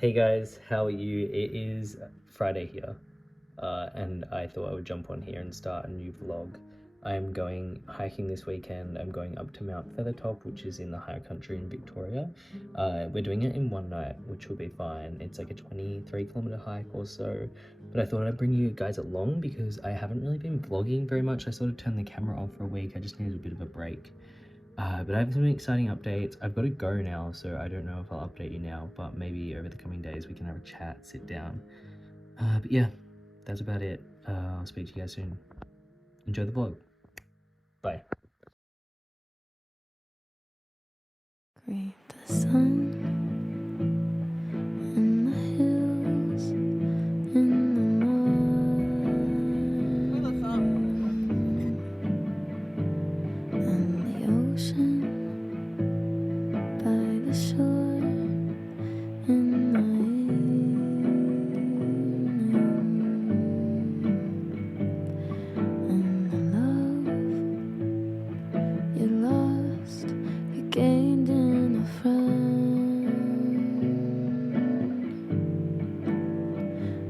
Hey guys, how are you? It is Friday here, and I thought I would jump on here and start a new vlog. I'm going hiking this weekend. I'm going up to Mount Feathertop, which is in the high country in Victoria. We're doing it in one night, which will be fine. It's like a 23-kilometer hike or so, but I thought I'd bring you guys along because I haven't really been vlogging very much. I sort of turned the camera off for a week. I just needed a bit of a break. But I have some exciting updates. I've got to go now, so I don't know if I'll update you now, but maybe over the coming days we can have a chat, sit down. But yeah, that's about it. I'll speak to you guys soon. Enjoy the vlog. Bye. Greet the sun in the hills, in the mud, and the ocean by the shore in the evening, and the love you lost, you gained in a friend.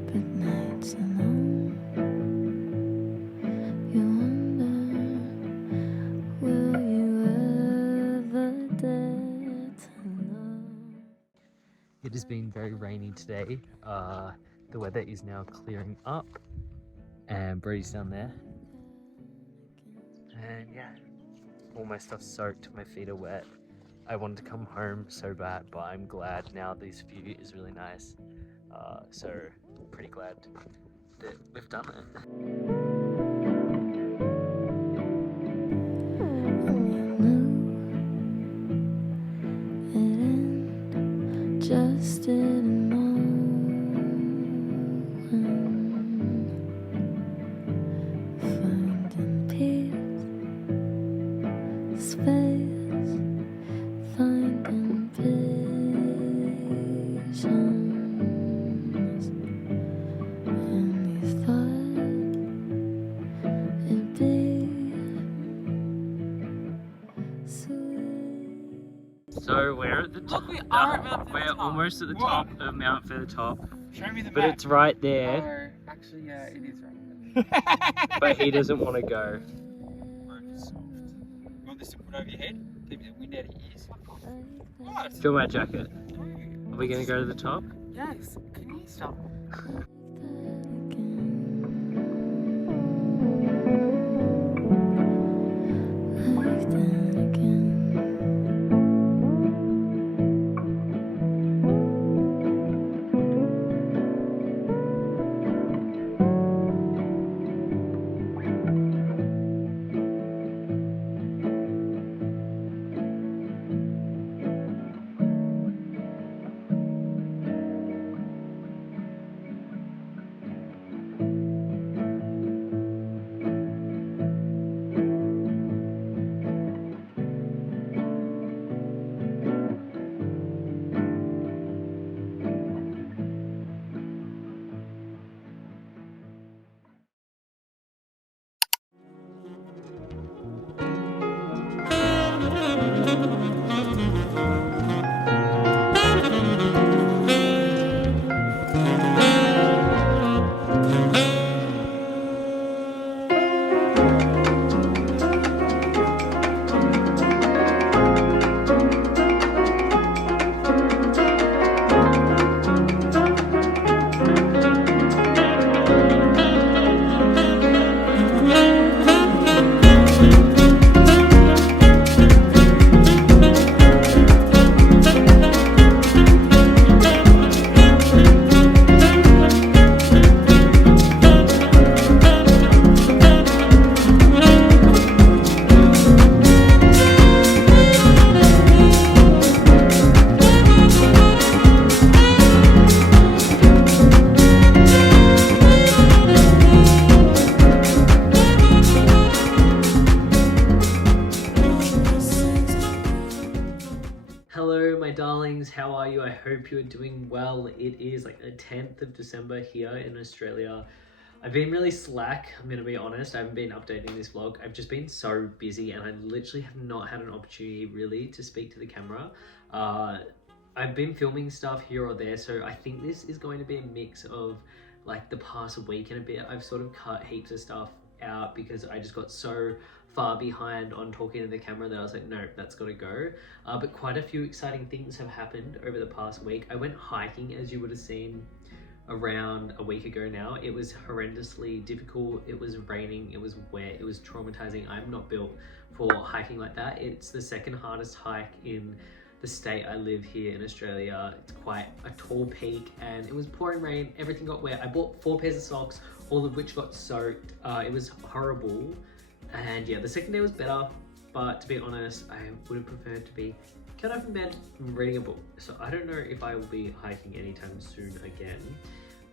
But nights alone, you wonder, will you ever dare to love? It has been very rainy today. The weather is now clearing up, and Brody's down there. And yeah, all my stuff's soaked, my feet are wet. I wanted to come home so bad, but I'm glad now. This view is really nice. So I'm pretty glad that we've done it. Just didn't know when. Finding peace, space, finding patience, and you thought it'd be sweet. So we're at the top. Look, we are at Mount We're Feathertop. almost at the top of Mount Feathertop, Show me the but map. it's right there. Oh, actually, yeah, it is right there. But he doesn't want to go. Bro, it's soft. You want this to put over your head? Keep the wind out of your ears. What? Feel my jacket. No. Are we gonna go to the top? Yes. Can you stop? Like that again. Hello my darlings, how are you? I hope you're doing well. It is like the 10th of December here in Australia. I've been really slack, I'm gonna be honest. I haven't been updating this vlog. I've just been so busy and I literally have not had an opportunity really to speak to the camera. I've been filming stuff here or there, so I think this is going to be a mix of like the past week and a bit. I've sort of cut heaps of stuff out because I just got so far behind on talking to the camera that I was like, no, that's got to go. But quite a few exciting things have happened over the past week. I went hiking, as you would have seen, around a week ago now. It was horrendously difficult. It was raining, it was wet, it was traumatizing. I'm not built for hiking like that. It's the second hardest hike in the state I live here in Australia. It's quite a tall peak and it was pouring rain, everything got wet. I bought 4 pairs of socks, all of which got soaked. It was horrible. And yeah, the second day was better, but to be honest, I would have preferred to be cut up in bed and reading a book. So I don't know if I will be hiking anytime soon again.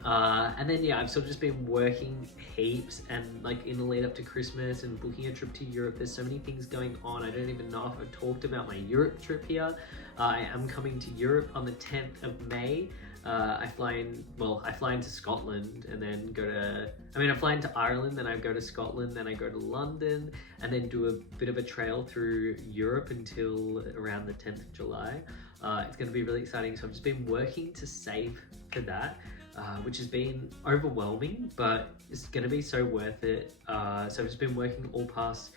And then yeah, I've sort of just been working heaps and like in the lead up to Christmas and booking a trip to Europe. There's so many things going on. I don't even know if I've talked about my Europe trip here. I am coming to Europe on the 10th of May. I fly into Scotland and then I fly into Ireland, then I go to Scotland, then I go to London and then do a bit of a trail through Europe until around the 10th of July. It's going to be really exciting. So I've just been working to save for that. Which has been overwhelming, but it's going to be so worth it. So I've just been working all past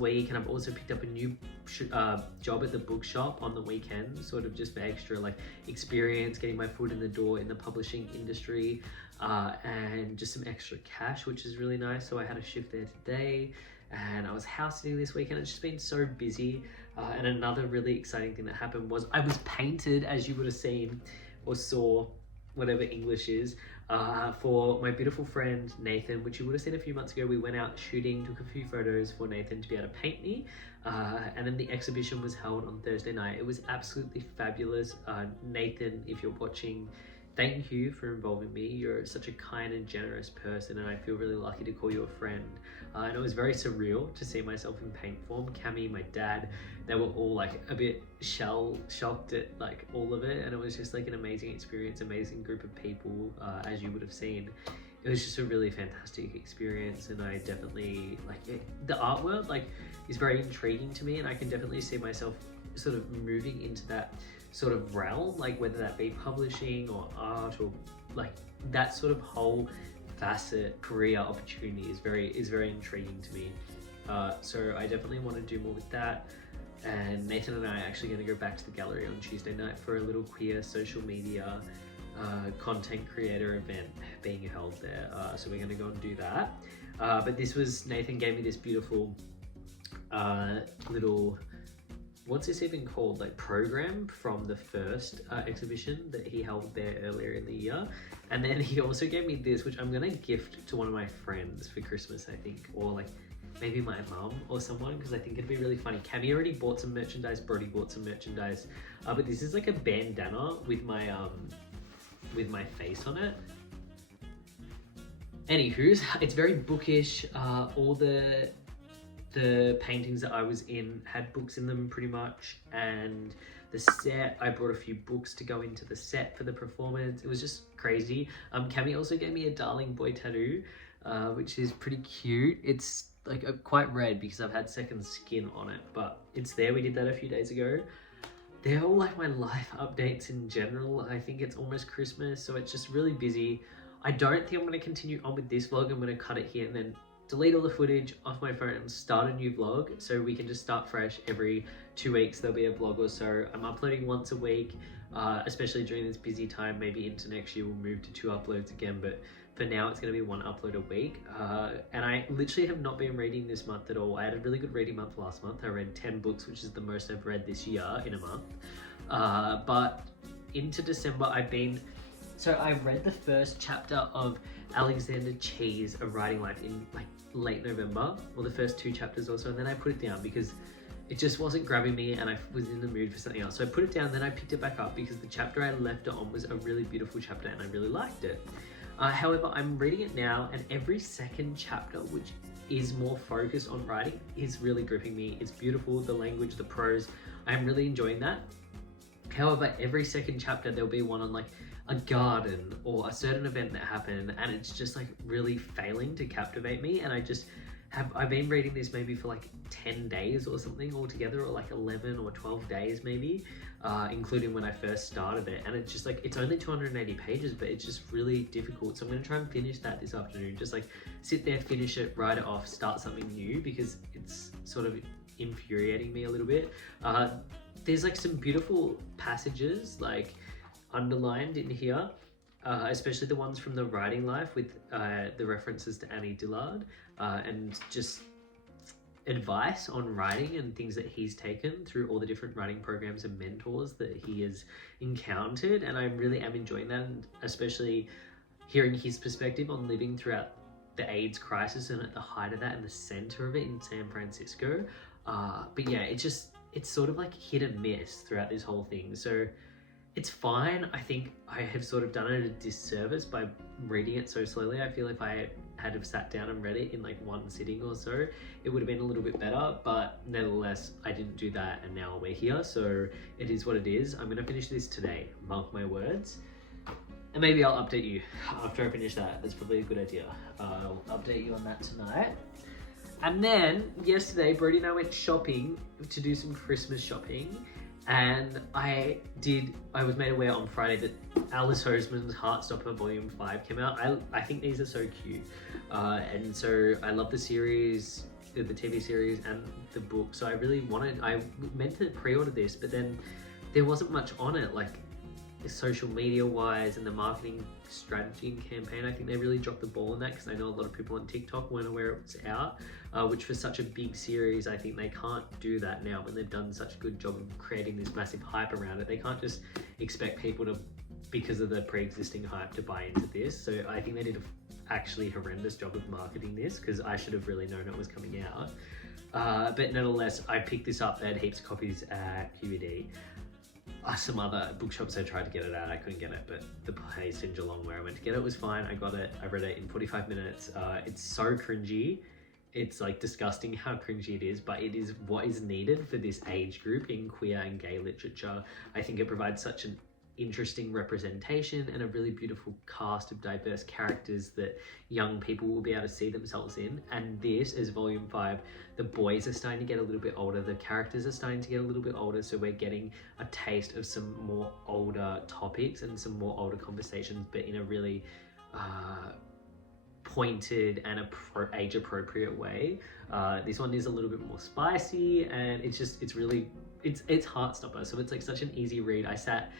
week, and I've also picked up a new job at the bookshop on the weekend, sort of just for extra like experience, getting my foot in the door in the publishing industry, and just some extra cash, which is really nice. So I had a shift there today, and I was house sitting this weekend. It's just been so busy. And another really exciting thing that happened was I was painted, as you would have seen or saw, whatever English is, for my beautiful friend Nathan, which you would have seen a few months ago. We went out shooting, took a few photos for Nathan to be able to paint me, and then the exhibition was held on Thursday night. It was absolutely fabulous. Nathan, if you're watching, thank you for involving me. You're such a kind and generous person, and I feel really lucky to call you a friend. And it was very surreal to see myself in paint form. Cammy, my dad, they were all like a bit shocked at like all of it, and it was just like an amazing experience, amazing group of people, as you would have seen. It was just a really fantastic experience, and I definitely like it. The artwork like is very intriguing to me, and I can definitely see myself sort of moving into that sort of realm, like whether that be publishing or art or like that sort of whole facet career opportunity is very intriguing to me. So I definitely want to do more with that. And Nathan and I are actually going to go back to the gallery on Tuesday night for a little queer social media content creator event being held there. So we're going to go and do that. But Nathan gave me this beautiful little, what's this even called, like program from the first exhibition that he held there earlier in the year. And then he also gave me this, which I'm gonna gift to one of my friends for Christmas, I think, or like maybe my mum or someone, because I think it'd be really funny. Cammy already bought some merchandise, Brody bought some merchandise, but this is like a bandana with my face on it. Anywho, it's very bookish. All the paintings that I was in had books in them pretty much, and the set, I brought a few books to go into the set for the performance. It was just crazy. Cammy also gave me a darling boy tattoo, which is pretty cute. It's like quite red because I've had second skin on it, but it's there. We did that a few days ago. They're all like my life updates in general. I think it's almost Christmas, so it's just really busy. I don't think I'm going to continue on with this vlog. I'm going to cut it here and then delete all the footage off my phone and start a new vlog, so we can just start fresh. Every 2 weeks there'll be a vlog or so. I'm uploading once a week, especially during this busy time. Maybe into next year we'll move to 2 uploads again, but for now it's going to be 1 upload a week. And I literally have not been reading this month at all. I had a really good reading month last month. I read 10 books, which is the most I've read this year in a month. But into December I read the first chapter of Alexander Chee's A Writing Life in like late November, or the first 2 chapters or so, and then I put it down because it just wasn't grabbing me and I was in the mood for something else. So I put it down, then I picked it back up because the chapter I left it on was a really beautiful chapter and I really liked it. However, I'm reading it now, and every second chapter, which is more focused on writing, is really gripping me. It's beautiful, the language, the prose, I'm really enjoying that. However, every second chapter there'll be one on like a garden or a certain event that happened, and it's just like really failing to captivate me, and I just I've been reading this maybe for like 10 days or something altogether, or like 11 or 12 days maybe, including when I first started it. And it's just like, it's only 280 pages, but it's just really difficult. So I'm going to try and finish that this afternoon. Just like sit there, finish it, write it off, start something new, because it's sort of infuriating me a little bit. There's like some beautiful passages like underlined in here, especially the ones from the writing life with the references to Annie Dillard, and just advice on writing and things that he's taken through all the different writing programs and mentors that he has encountered. And I really am enjoying that, and especially hearing his perspective on living throughout the AIDS crisis and at the height of that and the center of it in San Francisco. But yeah, it's sort of like hit and miss throughout this whole thing. So it's fine. I think I have sort of done it a disservice by reading it so slowly. I feel if I had have sat down and read it in like one sitting or so, it would have been a little bit better, but nevertheless, I didn't do that, and now we're here, so it is what it is. I'm gonna finish this today, mark my words, and maybe I'll update you after I finish that. That's probably a good idea. I'll update you on that tonight. And then yesterday, Brody and I went shopping to do some Christmas shopping. And I was made aware on Friday that Alice Hoseman's Heartstopper Volume 5 came out. I think these are so cute. And so I love the series, the TV series and the book. So I meant to pre-order this, but then there wasn't much on it, like social media wise and the marketing strategy and campaign. I think they really dropped the ball on that, because I know a lot of people on TikTok weren't aware it was out, which for such a big series, I think they can't do that now when they've done such a good job of creating this massive hype around it. They can't just expect people to, because of the pre-existing hype, to buy into this. So I think they did a actually horrendous job of marketing this, because I should have really known it was coming out. But nonetheless, I picked this up. They had heaps of copies at QED. Some other bookshops I tried to get it at, I couldn't get it, but the place in Geelong where I went to get it was fine. I got it, I read it in 45 minutes. It's so cringy. It's like disgusting how cringy it is, but it is what is needed for this age group in queer and gay literature. I think it provides such an interesting representation and a really beautiful cast of diverse characters that young people will be able to see themselves in. And this is volume 5. The boys are starting to get a little bit older, the characters are starting to get a little bit older, so we're getting a taste of some more older topics and some more older conversations, but in a really pointed and age appropriate way. This one is a little bit more spicy, and it's Heartstopper, so it's like such an easy read. I sat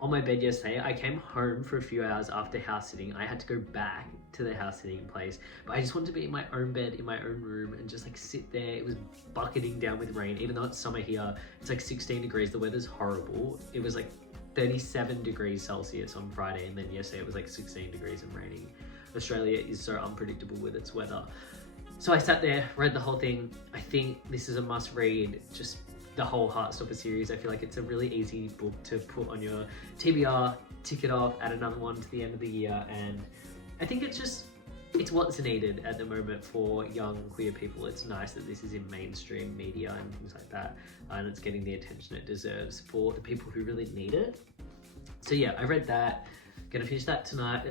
on my bed yesterday. I came home for a few hours after house sitting. I had to go back to the house sitting place, but I just wanted to be in my own bed, in my own room, and just like sit there. It was bucketing down with rain, even though it's summer here. It's like 16 degrees. The weather's horrible. It was like 37 degrees Celsius on Friday, and then yesterday it was like 16 degrees and raining. Australia is so unpredictable with its weather. So I sat there, read the whole thing. I think this is a must read. Just the whole Heartstopper series. I feel like it's a really easy book to put on your TBR, tick it off, add another one to the end of the year, and I think it's what's needed at the moment for young queer people. It's nice that this is in mainstream media and things like that, and it's getting the attention it deserves for the people who really need it. So yeah, I read that. Gonna finish that tonight.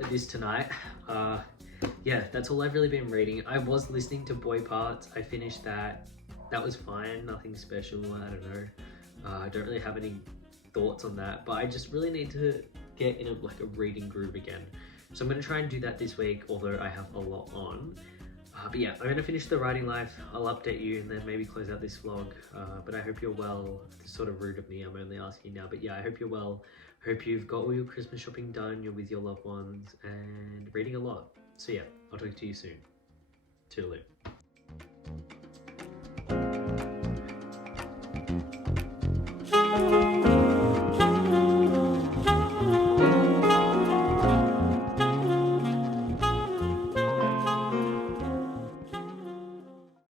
Yeah, that's all I've really been reading. I was listening to Boy Parts. I finished that. That was fine, nothing special, I don't know. I don't really have any thoughts on that, but I just really need to get in a reading groove again. So I'm gonna try and do that this week, although I have a lot on. But yeah, I'm gonna finish the writing life. I'll update you and then maybe close out this vlog. But I hope you're well. It's sort of rude of me, I'm only asking now, but yeah, I hope you're well. Hope you've got all your Christmas shopping done, you're with your loved ones, and reading a lot. So yeah, I'll talk to you soon. Toodaloo.